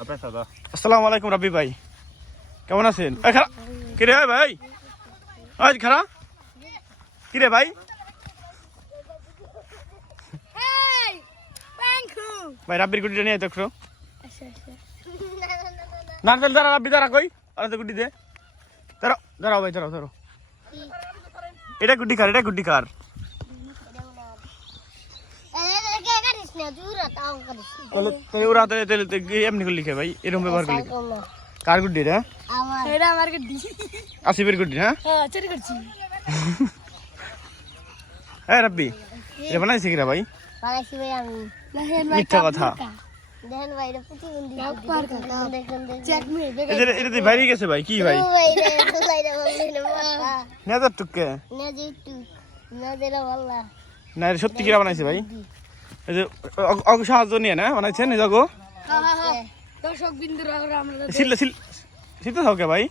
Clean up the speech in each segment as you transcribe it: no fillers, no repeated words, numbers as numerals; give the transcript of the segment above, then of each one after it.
আসসালামু আলাইকুম রাব্বি ভাই, কেমন আছেন? কিরে ভাই, আজ খারা কিরে ভাই, ভাই রাব্বির গুটিটা নিয়ে দেখো না। দাঁড়া রাব্বি, দাঁড়া কই আলাদা গুটি দে। দাঁড়াও দাঁড়াও ভাই, দাঁড়াও দাঁড়াও। এটা গুটি কার, এটা গুটি কার? এমনি করলি ভাই, এরকম ব্যবহার করলি কার গুড্ডি রে? আসিফের গুড্ডি। হ্যাঁ রাব্বি, এটা বানাইছি কিরা ভাই? মিথ্যা কথা, এটা বাইরে গেছে ভাই। কি ভাই নেজার টুকে না, সত্যি কিরা বানাইছে ভাই? এই যে অগ সাহায্য নিয়ে না বানাইছেন এই জাগো দর্শক বিন্দুরা আমরা সিল সিল সিলতে থাকো ভাই।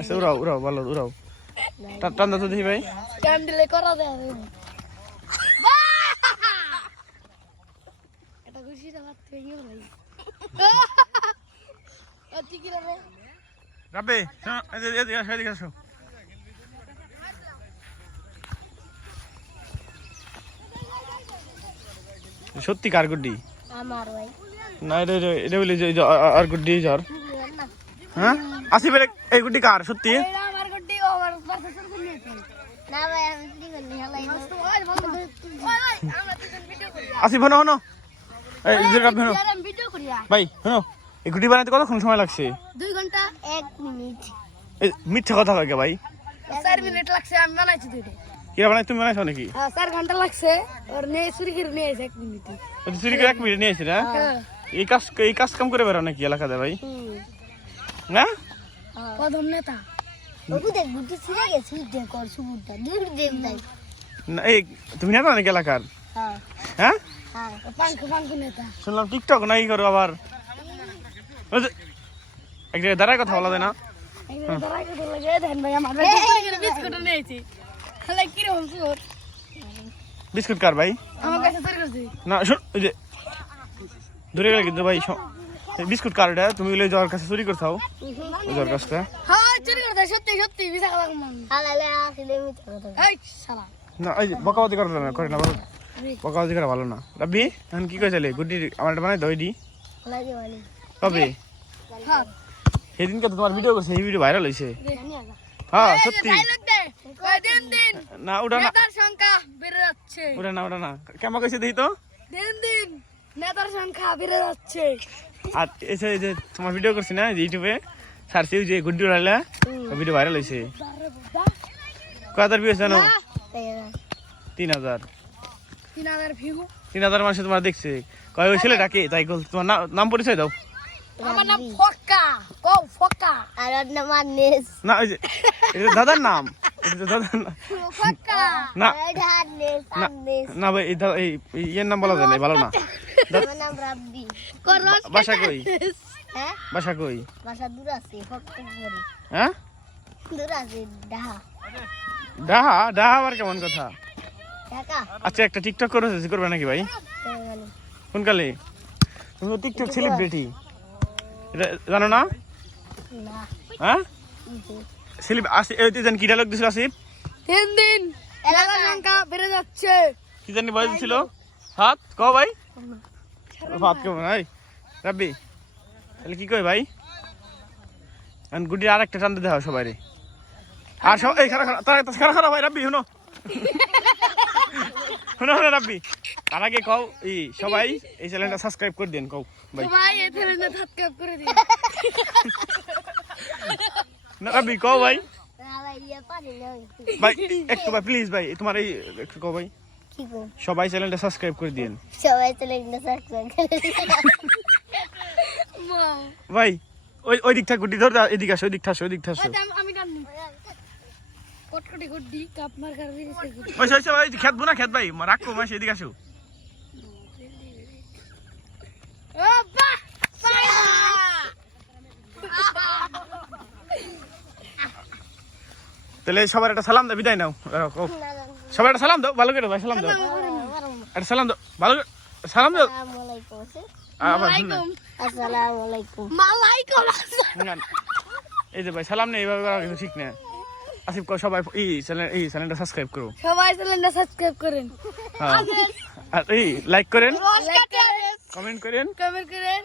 আচ্ছা উড়াও উড়াও, ভালো উড়াও। টান দাও তো দেখি ভাই। টান দিলে করা যাবে। এটা খুশি দাও তুই ভাই। আতি কি রে রাব্বি, এদিকে আসো, এদিকে আসো। সত্যি কার গুড্ডি? আমার ভাই না, এটা বলি আর গুড্ডি যার। হ্যাঁ আসিফের এই গুড্ডি কার সত্যি? এটা আমার গড্ডি, ও আমার প্রসেসর নিয়েছে না ভাই। আমি কি করলি হালাই ভাই আমরা দুজন ভিডিও করি। আসিফ হনো হনো, এই যে রাব্বি হনো আমি ভিডিও করি ভাই, হনো। এই গুড্ডি বানাইতে কতক্ষণ সময় লাগছে? 2 ঘন্টা 1 মিনিট। এই মিথ্যা কথা কয় ভাই। 4 মিনিট লাগছে, আমি বানাইছি দুইটা। কিরা বানাই তুমি বানাইছো নাকি? 4 ঘন্টা লাগছে, আর নে চুরি করে নিয়ে এসে 1 মিনিটে। ওই চুরি করে 1 মিনিট নিয়ে এসে না? এই কাজ কাম করে বেরো নাকি এলাকাতে ভাই? না প্রথম নেতা ওগু দেখ গুটি ছিড়ে গেছে, দেখ কর সুবুরটা দূর দেব তাই না। এই তুমি নেতা নাকি এলাকার? হ্যাঁ হ্যাঁ হ্যাঁ, পাঙ্কু নেতা। শুনলাম টিকটক নাকি করো আবার। ওই যে এক জায়গায় দাঁড়ায় কথা বলা যায় না? একদম দাঁড়াই করে লাগে দেন ভাই। আমার চুরি করে বিস্কুট নিয়েছি, খালাই কি রকম সুর। বিস্কুট কার ভাই? আমার কাছে চুরি করছি না শুন, ওই যে দূরে গেলে কিন্তু ভাই বিস্কুট কার এটা? তুমি ওই জ্বর কাছে চুরি করছাও, ওই জ্বর কাছটা। হ্যাঁ চুরি করতে সত্যি সত্যি বিশা কথা মন হালালে আসলে মিথ্যা কথা। এই শালা না এই বকাবতি করে না, করে না ভালো, বকাবতি করা ভালো না। রাব্বি এখন কি কইছালে গুড্ডি আমার একটা বানাই দই দি হালাই দিবানি কবে? হ্যাঁ সেদিনকে তো তোমার ভিডিও করছে, এই ভিডিও ভাইরাল হইছে। জানি আগা হ্যাঁ সত্যি। ডায়লগ দে দিন দিন না ওটা না, নেতার সংখ্যা বেড়ে যাচ্ছে। ওটা না, ওটা না। কেমন কইছে দেখি তো। দিন দিন নেতার সংখ্যা বেড়ে যাচ্ছে। আর এসে এই যে তোমার ভিডিও করছি না ইউটিউবে সার্চে, যে গুড্ডি উড়াইলা ভিডিও ভাইরাল হইছে। কয় হাজার ভিউ জানো? 3000। 3000 ভিউ। 3000 মানুষ তোমার দেখছে। কয় ওই ছেলেটাকে তাই তোমার নাম পরিচয় দাও। আমার নাম ফক্কা, কও ফক্কা। আর ওর নাম আনিস। না ওই যে এটা দাদার নাম, এটা তো দাদার নাম। ফক্কা না এটা আনিস আনিস। না ভাই, এই ইয়ের নাম বলা যায় না, ভালো না। আমার নাম রাব্বি। করস বাসা কই? হ্যাঁ বাসা কই? বাসা দূর আছে, ফক্কা করি। হ্যাঁ দূর আছে ডাহা। ডাহা? ডাহা আবার কেমন কথা? ঢাকা আচ্ছা একটা টিকটক করবে নাকি ভাই? কোন কালে? তুমি তো টিকটক সেলিব্রিটি, এটা জানো না? না হ্যাঁ কি ডায়লগ দিছিল আসিফ? দিন দিন এলাকার সংখ্যা বেড়ে যাচ্ছে। কি জানি বয়স ছিল? হাত কও ভাই, হাত কেমন? ভাই রাব্বি তাহলে কি কই ভাই? গুডি আর একটা টান দেওয়া সবাই রে। আর সব এই খারা ভাই রাব্বি শুনো শুনো শুনো রাব্বি, তার আগে কও সবাই এই চ্যানেলটা সাবস্ক্রাইব করে দেন। কও ভাই সবাই এই চ্যানেলটা সাবস্ক্রাইব করে দিন। না রাব্বি কও ভাই। না ভাই ইয়া পারি না ভাই একটু ভাই প্লিজ ভাই, তোমার এই একটু কও ভাই। কি গো সবাই চ্যানেলটা সাবস্ক্রাইব করে দেন। সবাই চ্যানেলটা সাবস্ক্রাইব করে দিন। মা ভাই ওই দিকটা গুডি ধর, এদিকে আসো, ওই দিকটা আসো, ওই দিকটা আসো। আমি জানি কটকটি গড্ডি কাপ মার কর দিছে। ওই ভাই খেত বুনা খেত ভাই রাখো মাসে, এদিকে আসো। ও বাহ সায়া তাহলে সবার একটা সালাম দাও, বিদায় নাও। সবার একটা সালাম দাও, ভালো করে ভাই সালাম দাও, একটা সালাম দাও, ভালো করে সালাম দাও। আসসালামু আলাইকুম। আবার শুনেন। আসসালামু আলাইকুম মালাইকুম না, এই যে ভাই সালাম নেই এইভাবে করা কিন্তু ঠিক না। আসিফ কর সবাই এই চ্যানেলটা সাবস্ক্রাইব করো, সবাই চ্যানেলটা সাবস্ক্রাইব করেন, হ্যাঁ আর এই লাইক করেন, লাইক করেন, কমেন্ট করেন। কমেন্ট করেন।